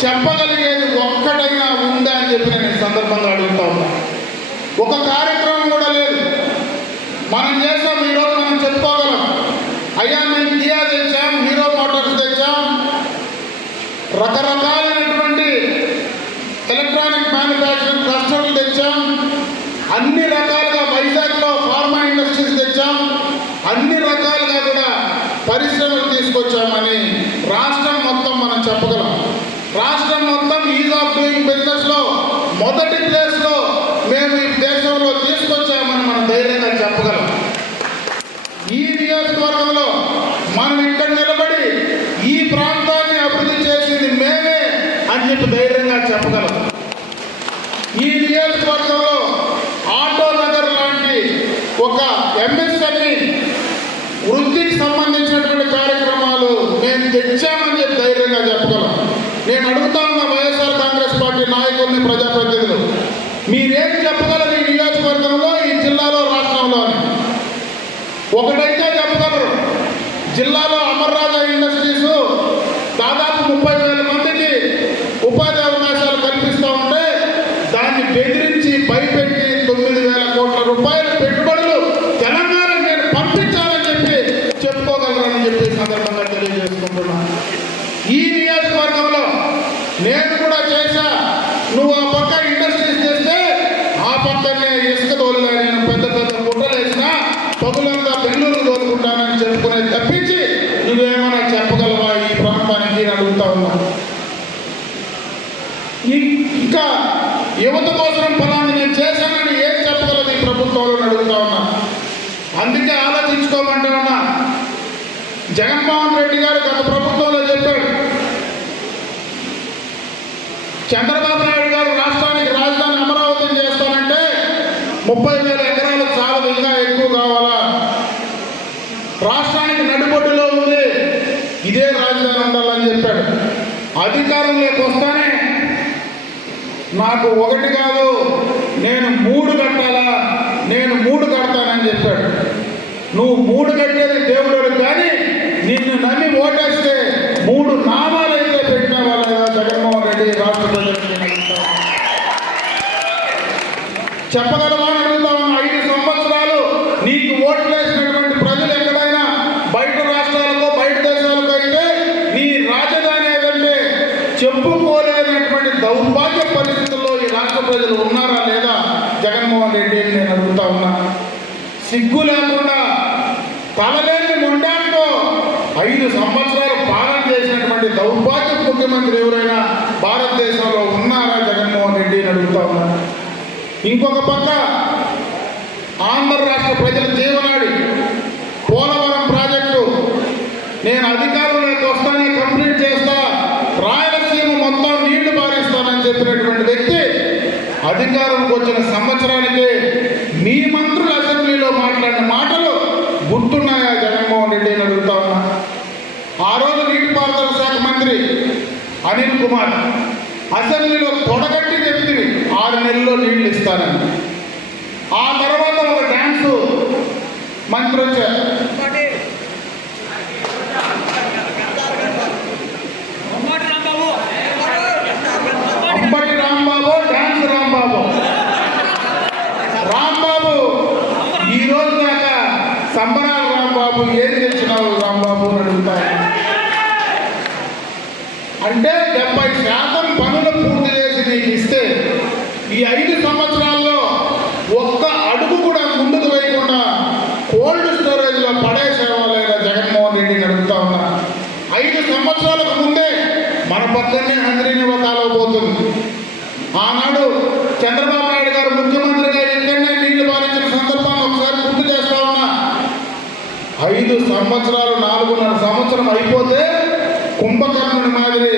చెప్పగలిగేది ఒక్కటైనా ఉందా అని చెప్పి నేను ఈ సందర్భంగా అడుగుతా ఉన్నా. ఒక కార్యక్రమం కూడా లేదు. మనం చేసాం. ఈరోజు మనం చెప్పుకోగలం, అయ్యా మేము కియా తెచ్చాం, హీరో మోటార్స్ తెచ్చాం, రకరకాలైనటువంటి ఎలక్ట్రానిక్ మ్యానుఫ్యాక్చరింగ్ క్లస్టర్లు తెచ్చాం, అన్ని రకాలుగా వైజాగ్లో ఫార్మా ఇండస్ట్రీస్ తెచ్చాం, అన్ని రకాలుగా కూడా పరిశ్రమలు తీసుకొచ్చామని రాష్ట్రం మొత్తం మనం చెప్పగలం. రాష్ట్రం మొత్తం ఈజ్ ఆఫ్ డూయింగ్ బిజినెస్లో మొదటి ప్లేస్లో మేము ఈ దేశంలో తీసుకొచ్చామని మనం ధైర్యంగా చెప్పగలం. ఈ నియోజకవర్గంలో మనం ఇక్కడ నిలబడి ఈ ప్రాంతాన్ని అభివృద్ధి చేసింది మేమే అని చెప్పి ధైర్యంగా చెప్పగలం. ఈ నియోజకవర్గంలో ఆటో నగర్ లాంటి ఒక ఎంఎస్ఎంఈ వృద్ధికి సంబంధించినటువంటి కార్యక్రమాలు మేము తెచ్చామని చెప్పి ధైర్యంగా చెప్పగలం. నేను అడుగుతా ఉన్న వైఎస్ఆర్ కాంగ్రెస్ పార్టీ నాయకుల్ని, ప్రజాప్రతినిధులు, మీరేం చెప్పగలరు ఈ నియోజకవర్గంలో, ఈ జిల్లాలో, రాష్ట్రంలో? ఒకటైతే చెప్పగలరు, జిల్లాలో అమర్ రాజా ఇండస్ట్రీస్ దాదాపు 30,000 మందికి ఉపాధి అవకాశాలు కల్పిస్తూ ఉంటే దాన్ని బెదిరించి భయపెట్టి 9,000 కోట్ల రూపాయల పెట్టుబడులు తెలంగాణకు నేను పంపించాలని చెప్పి చెప్పుకోగలరని చెప్పి సందర్భంగా తెలియజేసుకుంటున్నాను. ఈ నియోజకవర్గంలో నేను కూడా చేశా, నువ్వు ఆ పక్క ఇండస్ట్రీస్ చేస్తే ఆ పక్కనే ఇసుక తోలుగా నేను పెద్ద పెద్ద గుట్టలు వేసినా పగులంతా బెంగళూరు తోలుకుంటానని చెప్పుకునే తప్పించి నువ్వేమైనా చెప్పగలవా ఈ ప్రాంతానికి అడుగుతా ఉన్నా. ఇంకా యువత కోసం ఫలాన్ని నేను చేశానని ఏం చెప్పగలదు ఈ ప్రభుత్వంలో అడుగుతా ఉన్నా. అందుకే ఆలోచించుకోమంటా ఉన్నా. జగన్మోహన్ రెడ్డి గారు గత ప్రభుత్వంలో చెప్పాడు, చంద్రబాబు నాయుడు గారు రాష్ట్రానికి రాజధాని అమరావతిని చేస్తానంటే 30,000 ఎకరాలు చాలు, ఇంకా ఎక్కువ కావాలా, రాష్ట్రానికి నడిబొడ్డులో ఉంది, ఇదే రాజధాని ఉండాలని చెప్పాడు. అధికారంలోకి వస్తానే నాకు 1 కాదు నేను 3 కట్టాలా, నేను 3 కడతానని చెప్పాడు. నువ్వు 3 కట్టేది దేవుడు కానీ నిన్ను నమ్మి ఓటేస్తే 3 నామాలు అయితే పెట్టిన వాళ్ళ జగన్మోహన్ రెడ్డి రాష్ట్ర ప్రజలకు చెప్పగలవా అని అడుగుతా ఉన్నా. 5 సంవత్సరాలు నీకు ఓట్లు వేసినటువంటి ప్రజలు ఎక్కడైనా బయట రాష్ట్రాలకు, బయట దేశాలకు అయితే నీ రాజధాని ఏదంటే చెప్పు చెప్పుకోలేనటువంటి దౌర్భాగ్య పరిస్థితుల్లో ఈ రాష్ట్ర ప్రజలు ఉన్నారా లేదా జగన్మోహన్ రెడ్డి అని నేను అడుగుతా ఉన్నా. సిగ్గు లేకుండా తలలేని మొండాలతో 5 సంవత్సరాలు పాలన చేసినటువంటి దౌర్భాగ్య ముఖ్యమంత్రి ఎవరైనా భారతదేశంలో ఉన్నారా జగన్మోహన్ రెడ్డి అని అడుగుతా ఉన్నా. ఇంకొక పక్క ఆంధ్ర రాష్ట్ర ప్రజల జీవనాడి పోలవరం ప్రాజెక్టు నేను అధికారంలోకి వస్తానే కంప్లీట్ చేస్తా, రాయలసీమ మొత్తం నీళ్లు పారిస్తానని చెప్పినటువంటి వ్యక్తి అధికారంకి వచ్చిన సంవత్సరానికే మీ మంత్రులు అసెంబ్లీలో మాట్లాడిన మాటలు గుర్తున్నాయా జగన్మోహన్ రెడ్డి అని అడుగుతా ఉన్నా. ఆ రోజు నీటిపారుదల శాఖ మంత్రి అనిల్ కుమార్ అసెంబ్లీలో తొడగట్టి చెప్తే 6 నెలల్లో నీళ్లు ఇస్తానని. ఆ తర్వాత ఒక డ్యాన్సు మంత్రి వచ్చారు, అంబటి రాంబాబు, డ్యాన్స్ రాంబాబు. రాంబాబు ఈ రోజు దాకా సంబరాల రాంబాబు ఏం తెచ్చినావు రాంబాబు అని అడుగుతారు. అంటే 70% పనులు పూర్తి చేసి నీకు ఇస్తే ఈ 5 సంవత్సరాల్లో ఒక్క అడుగు కూడా ముందుకు వేయకుండా కోల్డ్ స్టోరేజ్లో పడేసేవా లేదా జగన్మోహన్ రెడ్డిని అడుగుతా ఉన్నా. 5 సంవత్సరాలకు ముందే మన పక్కనే హంద్రీనివ కాలువ పోతుంది. ఆనాడు చంద్రబాబు నాయుడు గారు ముఖ్యమంత్రిగా ఇక్కడనే నీళ్లు పారించిన సందర్భాన్ని ఒకసారి గుర్తు చేస్తా ఉన్నా. 5 సంవత్సరాలు 4.5 సంవత్సరం అయిపోతే కుంభకర్ణుని మాదిరి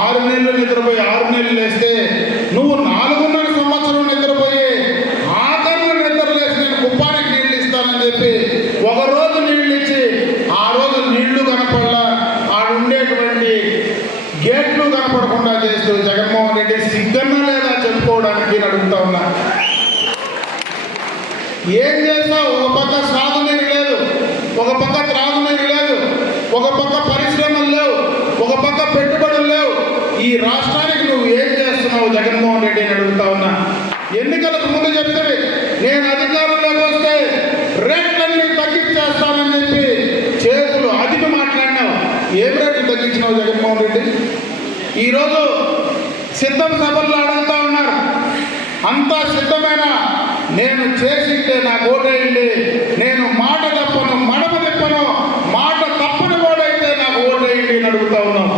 6 నెలలు నిద్రపోయి 6 నెలలు వేస్తే నువ్వు 4.5 సంవత్సరం నిద్రపోయి ఆఖరిలో నిద్రలేసి నేను కుప్పానికి నీళ్లు ఇస్తానని చెప్పి ఒక రోజు నీళ్లు ఇచ్చి ఆ రోజు నీళ్లు కనపడలా, ఆడుండేటువంటి గేట్లు కనపడకుండా చేస్తూ జగన్మోహన్ రెడ్డి సిగ్గన్నా లేదా చెప్పుకోవడానికి అడుగుతా ఉన్నా. ఏం చేస్తావు? ఒక పక్క సాగునీరు లేదు, ఒక పక్క త్రాగునీరు లేదు, ఒక పక్క పరిశ్రమలు లేవు, ఒక పక్క పెట్టుబడులు లేవు. ఈ రాష్ట్రానికి నువ్వు ఏం చేస్తున్నావు జగన్మోహన్ రెడ్డి అని అడుగుతా ఉన్నా. ఎన్నికలకు ముందు చెప్తే నేను అధికారంలోకి వస్తే రేట్లన్నీ తగ్గించేస్తానని చెప్పి చేతులు అదిమి మాట్లాడినావు. ఏం రేట్లు తగ్గించినావు జగన్మోహన్ రెడ్డి? ఈరోజు సిద్ధం సభల్లో అడుగుతా ఉన్నారు, అంతా సిద్ధమైన నేను చేసింటే నాకు ఓటేయండి, నేను మాట తప్పను మడమ తిప్పను, మాట తప్పని ఓటైతే నాకు ఓటేయండి అని అడుగుతా ఉన్నాం.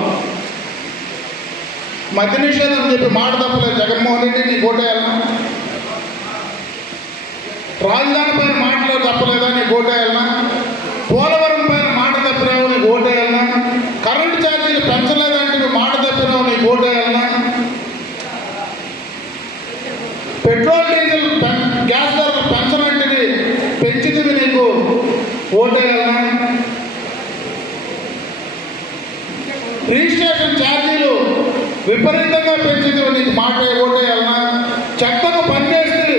మద్య నిషేధం చెప్పి మాట తప్పలేదు జగన్మోహన్ రెడ్డి, నీకు ఓటేయాలన్నా? రాజధాని పైన మాటలు తప్పలేదా, నీకు ఓటేయాలన్నా? పోలవరం పైన మాట తప్పినావు, నీకు ఓటేయాలన్నా? కరెంటు ఛార్జీలు పెంచలేదంటే మాట తప్పినావు, నీకు ఓటేయాలన్నా? పెట్రోల్ డీజిల్ గ్యాస్ ధరలు పెంచనంటివి పెంచినవి, నీకు ఓటేయాలన్నా? రిజిస్ట్రేషన్ ఛార్జీలు విపరీతంగా పెంచినవి, నీకు మాట ఓటేయాలన్నా? చెత్తకు పనిచేస్తే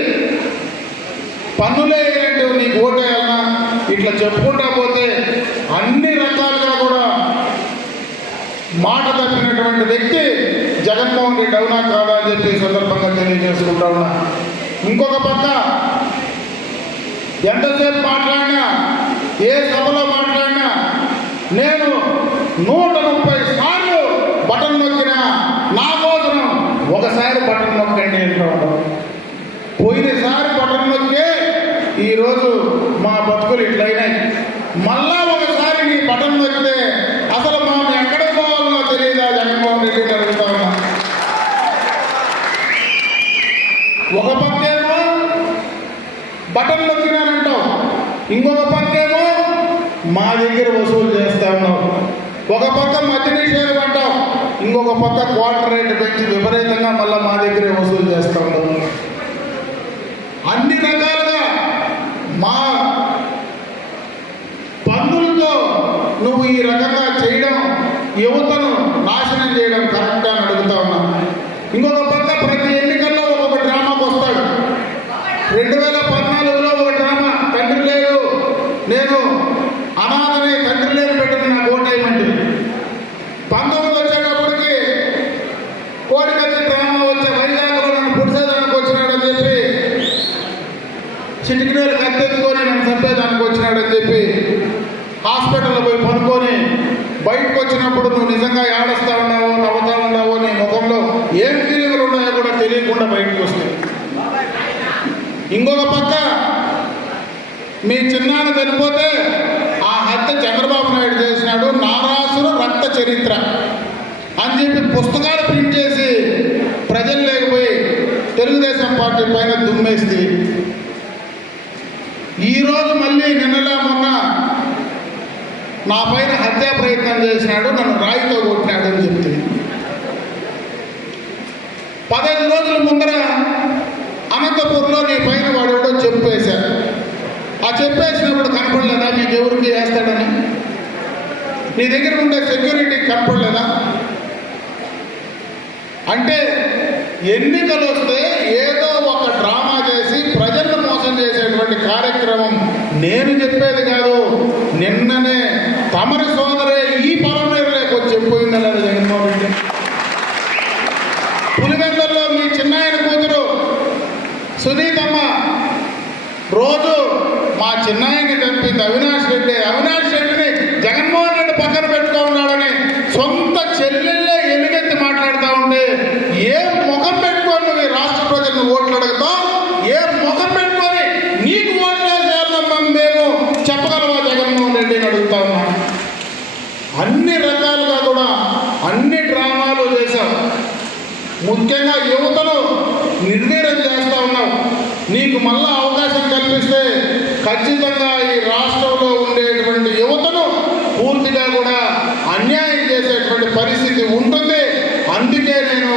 పన్నులే వేయనంటివి, నీకు ఓటేయాలన్నా? ఇట్లా చెప్పుకుంటా పోతే అన్ని రకాలుగా కూడా మాట తప్పినటువంటి వ్యక్తి జగన్మోహన్ రెడ్డి అవునా కాదా అని చెప్పి సందర్భంగా తెలియజేసుకుంటా ఉన్నా. ఇంకొక పక్క ఎంతసేపు మాట్లాడినా, ఏ సభలో మాట్లాడినా నేను 130 సార్లు బటన్ నొక్కినా నా కోసం ఒకసారి బటన్ నొక్కండి అంటాడు. పోయినసారి బటన్ నొక్కి ఈరోజు మా బతుకులు ఇట్లయినాయి. మళ్ళా ఒకసారి నీ బటన్ నొక్కితే అసలు మనం ఎక్కడికి పోవాలనో తెలియదా జగన్మోహన్ రెడ్డి అడుగుతా ఉన్నా. ఒక పక్కేమో బటన్ నొక్కినానంటావు, ఇంకొక పక్కేమో మా దగ్గర వసూలు చేస్తా ఉన్నావు. ఒక పక్క మద్య నిషేధం అంటావు, ఇంకొక పక్క క్వార్టర్ రేటు పెంచి విపరీతంగా మళ్ళీ మా దగ్గరే వసూలు చేస్తూ ఉన్నావు. అన్ని రకాలుగా మా పన్నులతో నువ్వు ఈ రకంగా చేయడం, యువతను నాశనం చేయడం కరెక్ట్గా అని అడుగుతా ఉన్నా. ఇంకొక పక్క ప్రతి ఎన్నికల్లో ఒక్కొక్క డ్రామాకు వస్తాడు. 2014లో ఒక డ్రామా, తండ్రి లేదు నేను అనాథని, తండ్రి లేని పెట్టిన నాకు ఓటేయమంటే 19 వచ్చేటప్పటికి కోడికత్తి డ్రామా వచ్చే వైజాగ్లో నన్ను పుడిసేదానికి వచ్చినాడని చెప్పి, చిటికినేలు కత్తెత్తుకొని నన్ను చంపేదానికి వచ్చినాడని చెప్పి హాస్పిటల్లో పోయి పనుకొని బయటకు వచ్చినప్పుడు నువ్వు నిజంగా ఏడుస్తా ఉన్నావో నవ్వుతా ఉన్నావో నీ ఇంకొక పక్క మీ చిన్నాన్న చనిపోతే ఆ హత్య చంద్రబాబు నాయుడు చేసినాడు, నారాసుర రక్త చరిత్ర అని చెప్పి పుస్తకాలు ప్రింట్ చేసి ప్రజలు లేకపోయి తెలుగుదేశం పార్టీ పైన దుమ్మేస్తే ఈరోజు మళ్ళీ నిన్నలా మొన్న నా పైన హత్యా ప్రయత్నం చేసినాడు, నన్ను రాయితో కొట్టినాడు అని చెప్తే 15 రోజుల ముందర అనంతపూర్లో నీ పైన వాడు ఎవడో చెప్పేశాడు. ఆ చెప్పేసినప్పుడు కనపడలేదా మీకు ఎవరికి వేస్తాడని? నీ దగ్గర ఉండే సెక్యూరిటీ కనపడలేదా? అంటే ఎన్నికలు వస్తే ఏదో ఒక డ్రామా చేసి ప్రజలను మోసం చేసేటువంటి కార్యక్రమం నేను చెప్పేది కాదు. నిన్ననే తమరి సోదరే ఈ పొలం మీద లేకొచ్చి చెప్పిపోయిందన్నారు జగన్మోహన్ రెడ్డి. పులివెందుల్లో మీ చిన్నాయన కూతురు సునీతమ్మ రోజు మా చిన్నాయన్ని చంపింది అవినాష్ రెడ్డి. అవినాష్ రెడ్డిని జగన్మోహన్ రెడ్డి పక్కన పెట్టుకున్నాడని సొంత చెల్లెళ్ళే ఎలుగెత్తి మాట్లాడుతూ ఉంటే ఏ ముఖం పెట్టుకొని నువ్వు ఈ రాష్ట్ర ప్రజలను ఓట్లు అడుగుతావు? ఏ ముఖం పెట్టుకొని నీకు ఓట్లు వేసేయాలన్నా మేము చెప్పగలవా జగన్మోహన్ రెడ్డిని అడుగుతా ఉన్నా. అన్ని రకాలుగా కూడా అన్ని డ్రామాలు చేశావు. ముఖ్యంగా యువతను నిర్వీర్యం చేస్తూ ఉన్నావు. నీకు మళ్ళా అవకాశం కల్పిస్తే ఖచ్చితంగా ఈ రాష్ట్రంలో ఉండేటువంటి యువతను పూర్తిగా కూడా అన్యాయం చేసేటువంటి పరిస్థితి ఉంటుంది. అందుకే నేను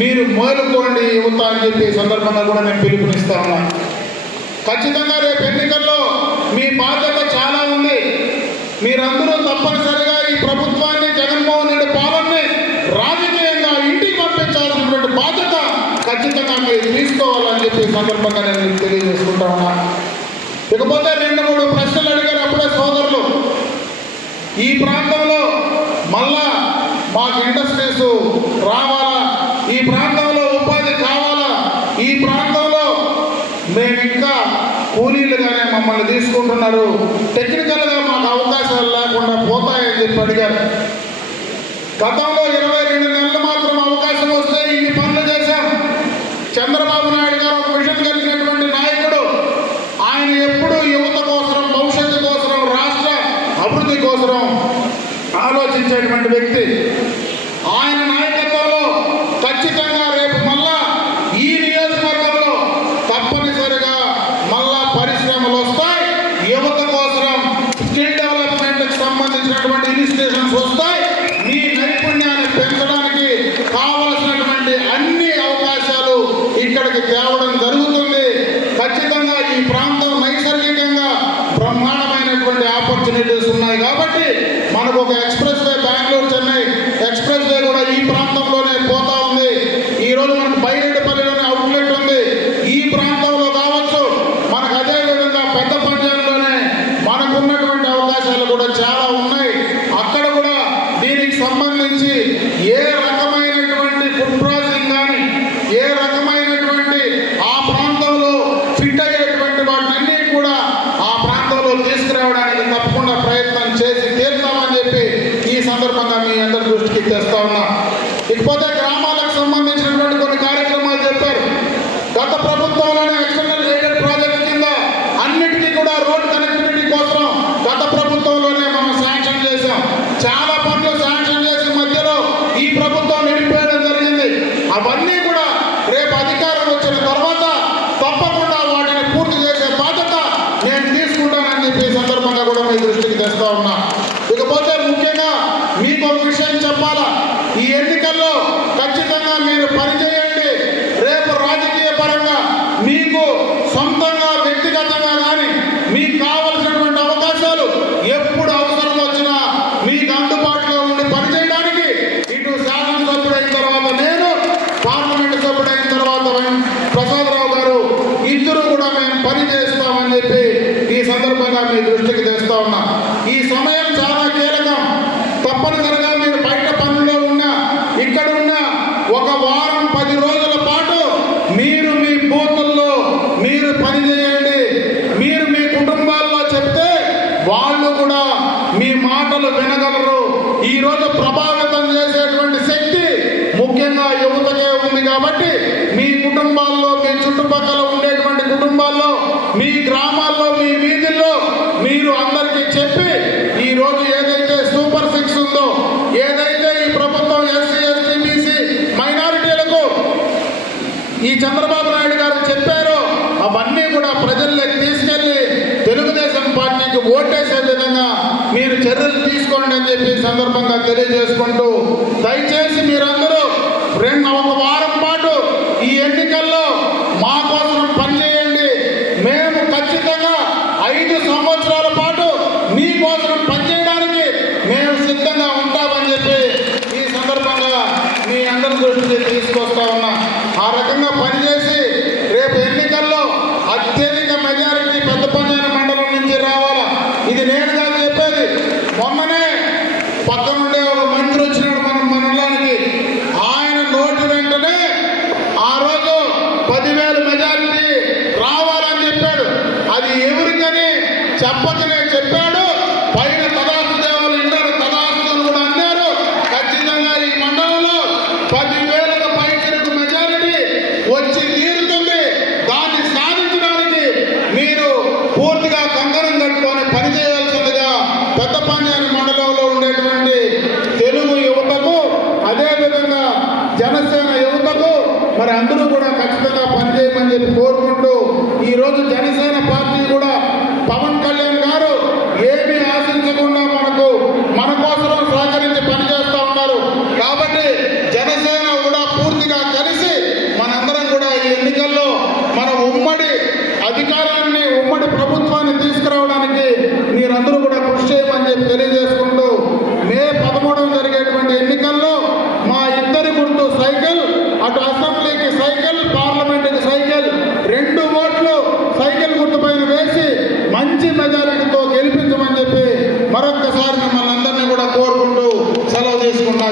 మీరు మేలుకోండి యువత అని చెప్పి సందర్భంగా కూడా నేను పిలుపునిస్తా ఉన్నాను. ఖచ్చితంగా రేపు ఎన్నికల్లో మీ బాధ్యత చాలా ఉంది. మీరందరూ తప్పనిసరిగా ఈ ప్రభుత్వాన్ని జగన్మోహన్ రెడ్డి పాలనని రాజకీయంగా ఇంటికి పంపించాల్సినటువంటి బాధ్యత ఖచ్చితంగా మీరు తీసుకోవాలని చెప్పి సందర్భంగా నేను తెలియజేసుకుంటా ఉన్నా. ఇకపోతే 2-3 ప్రశ్నలు అడిగారు అప్పుడే సోదరులు. ఈ ప్రాంతంలో మళ్ళా మాకు ఇండస్ట్రీస్ రావాలా, ఈ ప్రాంతంలో ఉపాధి కావాలా, ఈ ప్రాంతంలో మేము ఇంకా కూలీలుగానే మమ్మల్ని తీసుకుంటున్నారు, టెక్నికల్గా మాకు అవకాశాలు లేకుండా పోతాయని చెప్పి అడిగారు. గతంలో 22 నెలలు మాత్రం అవకాశం వస్తే ఇన్ని పనులు చేశాం. చంద్రబాబు నాయుడు గారు ఒక విషయం కలిగినటువంటి నాయకుడు. ఆయన ఎప్పుడూ యువత కోసరం, భవిష్యత్తు కోసరం, రాష్ట్ర అభివృద్ధి కోసరం ఆలోచించేటువంటి వ్యక్తి. ఆయన నాయకత్వంలో ఖచ్చితంగా రేపు మళ్ళా ఈ నియోజకవర్గంలో తప్పనిసరిగా మళ్ళా పరిశ్రమలు వస్తాయి. యువత కోసరం స్కిల్ డెవలప్మెంట్కి సంబంధించినటువంటి ఇన్స్టిట్యూషన్స్ వస్తాయి. మీ నైపుణ్యాన్ని పెంచడానికి కావలసినటువంటి అన్ని అవకాశాలు ఇక్కడికి తేవడం జరుగుతుంది. ఖచ్చితంగా ఈ ప్రాంతం నైసర్గికంగా బ్రహ్మాండమైనటువంటి ఆపర్చునిటీస్ ఉన్నాయి కాబట్టి మనకు ఒక express way, Bengaluru Chennai express way కూడా ఈ ప్రాంతంలోనే పోతా ఉంది. ఈరోజు మనకు బైరెడ్డిపల్లిలోనే అవుట్లెట్ ఉంది. ఈ ప్రాంతంలో కావచ్చు, మనకు అదేవిధంగా పెద్ద పంజాబ్లోనే మనకు ఉన్నటువంటి అవకాశాలు కూడా చాలా ఉన్నాయి. అక్కడ కూడా దీనికి సంబంధించి ఏ రకమైనటువంటి ఫుడ్ ప్రాసెసింగ్ కానీ, ఏ రకమైనటువంటి ఆ ప్రాంతంలో ఫిట్ అయ్యేటువంటి వాటిని కూడా ఆ ప్రాంతంలో తీసుకురావడానికి తప్పకుండా ప్రయత్నం చేసి తీరుతామని చెప్పి ఈ సందర్భంగా మీ అందరి దృష్టికి తెస్తా ఉన్నా. ఇకపోతే గ్రామాలకు సంబంధించినటువంటి కొన్ని కార్యక్రమాలు చెప్పారు. గత ప్రభుత్వంలోనే ఎక్స్టర్నల్ ఎయిడెడ్ ప్రాజెక్ట్ కింద అన్నిటికీ కూడా రోడ్ కనెక్టివిటీ కోసం గత ప్రభుత్వంలోనే మనం శాంక్షన్ చేశాం. చాలా పనులు శాంక్షన్ చేసే మధ్యలో ఈ ప్రభుత్వం నిలిపేయడం జరిగింది. అవన్నీ కూడా రేపు అధికారం వచ్చిన తర్వాత తప్పకుండా వాటిని పూర్తి చేసే బాధ్యత నేను తీసుకుంటానని చెప్పి ఈ సందర్భంగా కూడా మీ దృష్టికి తెస్తా ఉన్నా. ఇకపోతే ముఖ్యంగా మీకు ఒక విషయం చెప్పాలా. ఈ ఎన్నికల్లో ఖచ్చితంగా మీరు పనిచేయండి. రేపు రాజకీయ పరంగా మీకు సొంతంగా వ్యక్తిగతంగా కానీ మీకు కావలసినటువంటి అవకాశాలు ఎప్పుడు అవసరం వచ్చినా మీకు అందుబాటులో ఉండి పనిచేయడానికి ఇటు శాసనసభ్యుడైన తర్వాత నేను, పార్లమెంటు సభ్యుడైన తర్వాత ప్రసాదరావు గారు ఇద్దరు కూడా మేము పనిచేస్తామని చెప్పి ఈ సందర్భంగా మీ దృష్టికి తెస్తా ఉన్నా. ఈ సమయం చాలా కీలకం. తప్పనిసరిగా మీరు బయట పనుల్లో ఉన్నా, ఇక్కడ ఉన్న ఒక వారం 10 రోజుల పాటు మీరు మీ బూతుల్లో మీరు పనిచేయండి. మీరు మీ కుటుంబాల్లో చెప్తే వాళ్ళు కూడా మీ మాటలు వినగలరు. ఈరోజు ప్రభావితం చేసేటువంటి శక్తి ముఖ్యంగా యువతకే ఉంది కాబట్టి మీ కుటుంబాల్లో, మీ చుట్టుపక్కల ఉండేటువంటి కుటుంబాల్లో ఈ చంద్రబాబు నాయుడు గారు చెప్పారో అవన్నీ కూడా ప్రజల్లోకి తీసుకెళ్లి తెలుగుదేశం పార్టీకి ఓటేసే విధంగా మీరు చర్యలు తీసుకోండి అని చెప్పి సందర్భంగా తెలియజేసుకుంటూ దయచేసి మీరందరూ ఒక వారం పాటు ఈ ఎన్నికల్లో మా కోసం పనిచేయండి. మేము ఖచ్చితంగా 5 సంవత్సరాల పాటు మీకోసం పనిచేయడానికి మేము సిద్ధంగా ఉంటామని చెప్పి ఈ సందర్భంగా మీ అందరి దృష్టికి తీసుకొస్తా ఉన్నా. ఆ రకంగా పనిచేసి రేపు ఎన్నికల్లో అత్యధిక మెజారిటీ పెద్దపంచాయతీ మండలం నుంచి రావాలా. ఇది నేను కాదు చెప్పేది. మొన్ననే పక్క నుండే ఒక మంత్రి వచ్చినాడు మన మండలానికి. ఆయన నోటి వెంటనే ఆ రోజు 10,000 మెజారిటీ రావాలని చెప్పాడు. అది ఎవరికని చెప్పకనే చెప్పాడు. పైన తదాస్తు దేవాలు విన్నారు, తదాస్తులు కూడా అన్నారు. ఖచ్చితంగా ఈ మండలంలో 10,000కు పైకి మెజారిటీ వచ్చి తీరుతుంది. దాన్ని సాధించడానికి మీరు పూర్తిగా కంకణం కట్టుకొని పనిచేయాల్సిందిగా పెద్ద పంచాయతీ మండలంలో ఉండేటువంటి తెలుగు యువతకు, అదేవిధంగా జనసేన యువతకు మరి అందరూ కూడా ఖచ్చితంగా పనిచేయమని చెప్పి కోరుకుంటూ, ఈరోజు జనసేన పార్టీ కూడా పవన్ కళ్యాణ్ గారు ఏమీ ఆశించకుండా మన కోసం సహకరించి పనిచేస్తూ ఉన్నారు. కాబట్టి జనసేన కూడా పూర్తిగా కలిసి మనందరం కూడా ఈ ఎన్నికల్లో మన ఉమ్మడి అధికారాన్ని, ఉమ్మడి ప్రభుత్వాన్ని తీసుకురావడానికి మీరందరూ కూడా కృషి చేయమని చెప్పి తెలియజేసుకుంటూ, మే 13వ జరిగేటువంటి ఎన్నికల్లో మా ఇద్దరి గుర్తు సైకిల్, అటు అసెంబ్లీకి సైకిల్, పార్లమెంటుకి సైకిల్, 2 ఓట్లు సైకిల్ గుర్తుపైన వేసి మంచి మెజారిటీతో గెలిపించమని చెప్పి మరొక్కసారి మిమ్మల్ని అందరినీ కూడా కోరుకుంటూ సెలవు తీసుకున్నా.